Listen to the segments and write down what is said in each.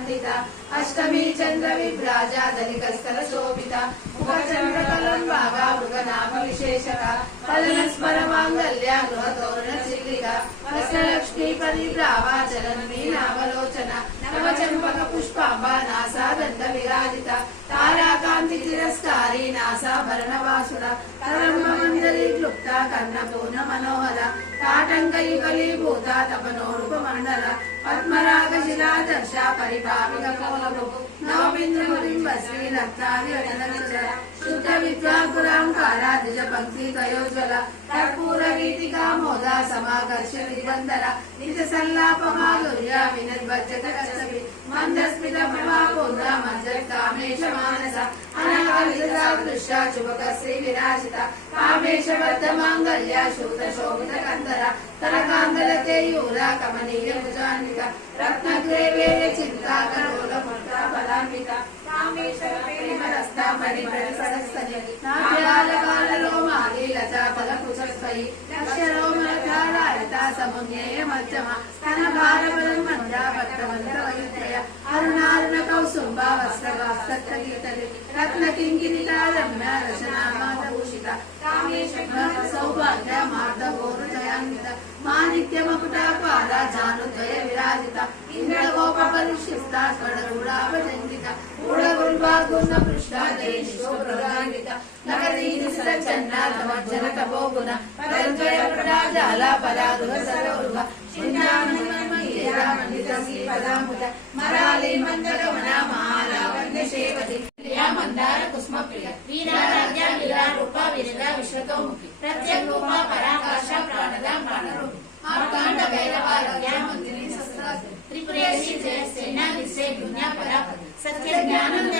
मंडिता अष्टमी चंद्र विभ्राजा दलिकस्थल शोभिता मुखचंद्र कलंबागा मृगनाभ विशेषका फलनस्मर मांगल्य गृह तोरण चिल्लिका वस्त्रलक्ष्मी परिभ्रावा चलन्मीनावलोचना नवचंपक पुष्पांबा नासा दंड विराजिता ताराकांति तिरस्कारी नासा भरणवासुरा तरंग मंजरी क्लुप्ता कर्णपूर्ण मनोहरा ताटंकयुगलीभूता तपनोरूप मंडल पद्मराग शिलादर्शा परिपाविक कोलभु नवबिंदुबिंब श्री रत्नादि अनलचरा शुद्ध विद्वाकुरांकारा द्विज पंक्ति कयोज्वला कर्पूर गीतिका मोदा समाकर्ष निर्बंधरा निज सल्लाप माधुर्य विनिर्भज्यत कच्छपि मंदस्मित प्रभापूर्णा मंजर कामेश मानस अनाकलिता दृश्य चुबक श्री विराजिता कामेश बद्ध मांगल्य शूत शोभित कंदरा तरकांगलते यूरा कमनीय भुजान्विता रत्नग्रेवे चिंता करोल मुद्रा फलान्विता कामेश्वर प्रेमरस्ता परिप्रसरस्तनि नाभ्यालकालरोमाली लजाफल कुचस्थयि लक्ष्यरोमधारायता समुन्यय मध्यमा स्तनभारबलं मन्द्राभक्तमन्तवयुत्रय अरुणारुण कौसुम्बा वस्त्रगास्तत्तगीतले रत्नकिङ्किणिता रम्या रचनामाधभूषिता कामेश्वर सौभाग्य मार्दभोरुजयान्विता माणिक्यमकुटापाला जानुद्वय विराजिता इन्द्रगोपपरिशिष्टा स्वर्णरूढाभजन्विता ूढगुल्वागुण पृष्ठा देशोप्रगान्विता नगरीनि सच्चन्ना तमज्जनतपोगुण परञ्जय प्रदाजाला परागुण सरोरुह चिन्नामणिमन्मयेरा मण्डिता श्रीपदाम्बुज मराली मन्दगमना महालावण्य सेवति प्रिया मन्दार कुस्मप्रिय वीराराध्या लीलारूपा विरजा विश्वतोमुखी प्रत्यग्रूपा पराकाशा प्राणदा प्राणरूपी मार्ताण्ड भैरवारव्या मन्दिनी शस्त्रास्त्र त्रिपुरेशी जयसेना विषे दुनिया परापति सत्य ज्ञानंद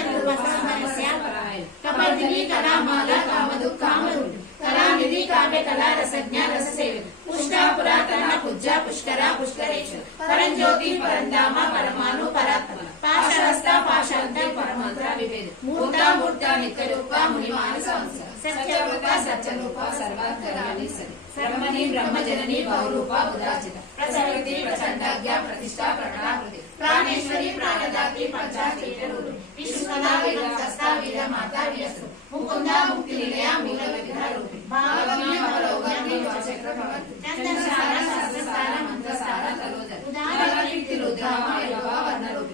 कपर्दिनी कलामाला कामदुःखामरूपी कलानिधि काव्य कला रसज्ञा रससेवे पुष्टा पुरातना पूज्या पुष्करा पुष्करेश्वर परंज्योति परंधामा परमाणु परात्मा पाशहस्ता पाशान्ते परमंत्रा विभेद मूर्ता मूर्ता नित्यरूपा मुनिमानस वंश सत्यरूपा सत्यरूपा सर्वान्तराणि सरि ब्रह्मणि ब्रह्मजननी बहुरूपा उदाचिता प्रसविति प्रचंडाज्ञा प्रतिष्ठा प्रकटाकृति प्राणेश्वरी प्राणदात्री पंचाक्षरीरूपी विष्णुपदा वीरहस्ता वीर माता वीरस्तु मुकुंदा मुक्ति निलया मूल विग्रहरूपी भागवन्य भवलोकन्य चक्र भवति चंद्रसारा शास्त्रसारा मंत्रसारा तलोदर उदाहरण कीर्ति रुद्रामा योगा वर्णरूपी